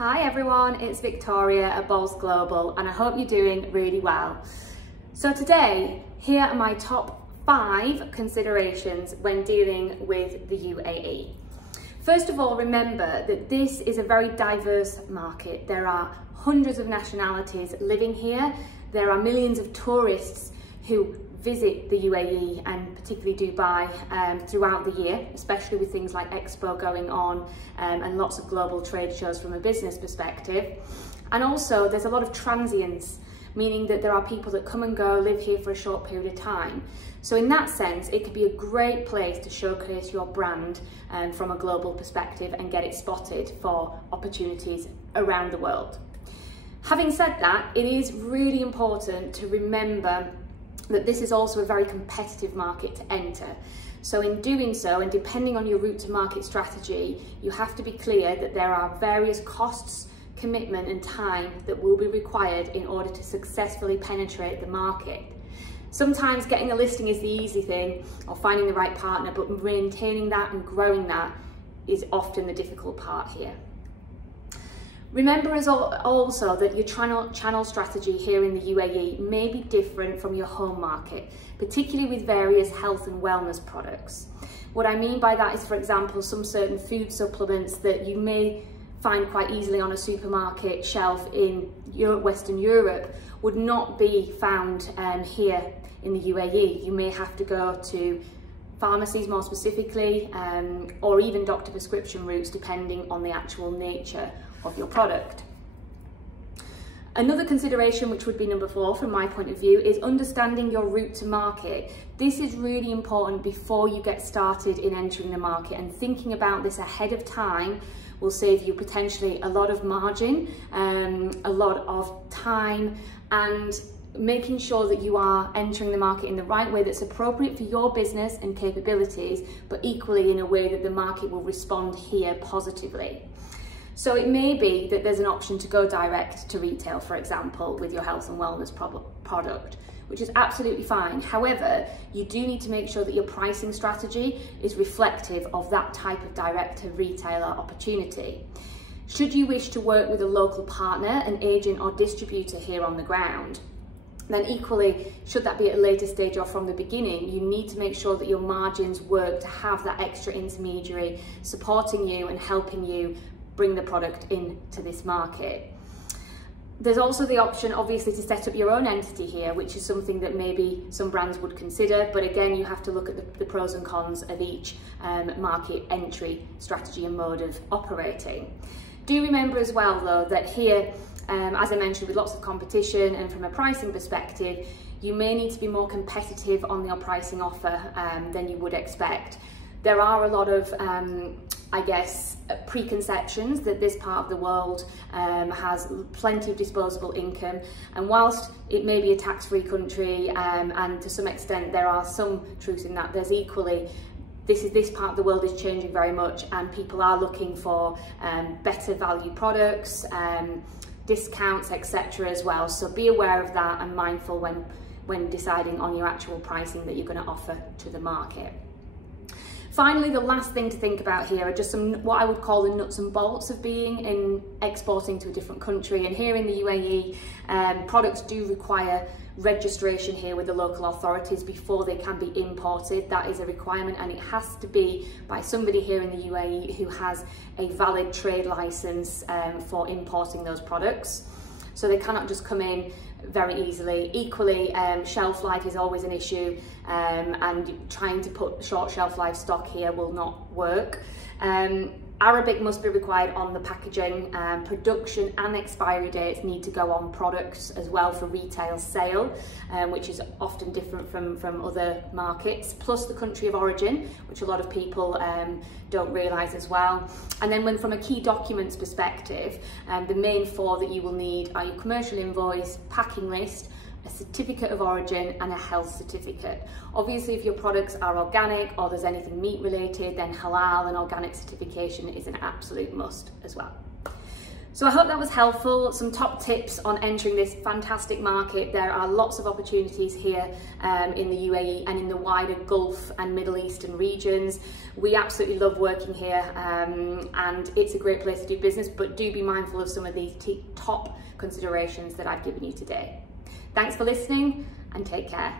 Hi everyone, it's Victoria at Balls Global and I hope you're doing really well. So today, here are my top 5 considerations when dealing with the UAE. First of all, remember that this is a very diverse market. There are hundreds of nationalities living here. There are millions of tourists who visit the UAE and particularly Dubai throughout the year, especially with things like Expo going on and lots of global trade shows from a business perspective. And also there's a lot of transients, meaning that there are people that come and go, live here for a short period of time. So in that sense, it could be a great place to showcase your brand from a global perspective and get it spotted for opportunities around the world. Having said that, it is really important to remember that this is also a very competitive market to enter. So in doing so, and depending on your route to market strategy, you have to be clear that there are various costs, commitment and time that will be required in order to successfully penetrate the market. Sometimes getting a listing is the easy thing, or finding the right partner, but maintaining that and growing that is often the difficult part here. Remember also that your channel strategy here in the UAE may be different from your home market, particularly with various health and wellness products. What I mean by that is, for example, some certain food supplements that you may find quite easily on a supermarket shelf in Western Europe would not be found here in the UAE. You may have to go to pharmacies more specifically, or even doctor prescription routes, depending on the actual nature of your product. Another consideration, which would be number 4 from my point of view, is understanding your route to market. This is really important before you get started in entering the market, and thinking about this ahead of time will save you potentially a lot of margin, a lot of time, and making sure that you are entering the market in the right way that's appropriate for your business and capabilities, but equally in a way that the market will respond here positively. So it may be that there's an option to go direct to retail, for example, with your health and wellness product, which is absolutely fine. However, you do need to make sure that your pricing strategy is reflective of that type of direct to retailer opportunity. Should you wish to work with a local partner, an agent or distributor here on the ground, then equally, should that be at a later stage or from the beginning, you need to make sure that your margins work to have that extra intermediary supporting you and helping you bring the product into this market. There's also the option, obviously, to set up your own entity here, which is something that maybe some brands would consider, but again, you have to look at the pros and cons of each market entry strategy and mode of operating. Do remember as well, though, that here, as I mentioned, with lots of competition and from a pricing perspective, you may need to be more competitive on your pricing offer than you would expect. There are a lot of I guess, preconceptions that this part of the world has plenty of disposable income, and whilst it may be a tax-free country and to some extent there are some truth in that, there's equally this part of the world is changing very much, and people are looking for better value products, discounts, etc. as well. So be aware of that and mindful when deciding on your actual pricing that you're going to offer to the market. Finally, the last thing to think about here are just some what I would call the nuts and bolts of being in exporting to a different country. And here in the UAE, products do require registration here with the local authorities before they can be imported. That is a requirement, and it has to be by somebody here in the UAE who has a valid trade license for importing those products. So they cannot just come in very easily. Equally, shelf life is always an issue, and trying to put short shelf life stock here will not work. Arabic must be required on the packaging. Production and expiry dates need to go on products as well for retail sale, which is often different from other markets, plus the country of origin, which a lot of people don't realise as well. And then from a key documents perspective, the main 4 that you will need are your commercial invoice, packing list, a certificate of origin and a health certificate. Obviously, if your products are organic or there's anything meat related, then halal and organic certification is an absolute must as well. So I hope that was helpful, some top tips on entering this fantastic market. There are lots of opportunities here in the UAE and in the wider Gulf and Middle Eastern regions. We absolutely love working here and it's a great place to do business, but do be mindful of some of these top considerations that I've given you today. Thanks for listening and take care.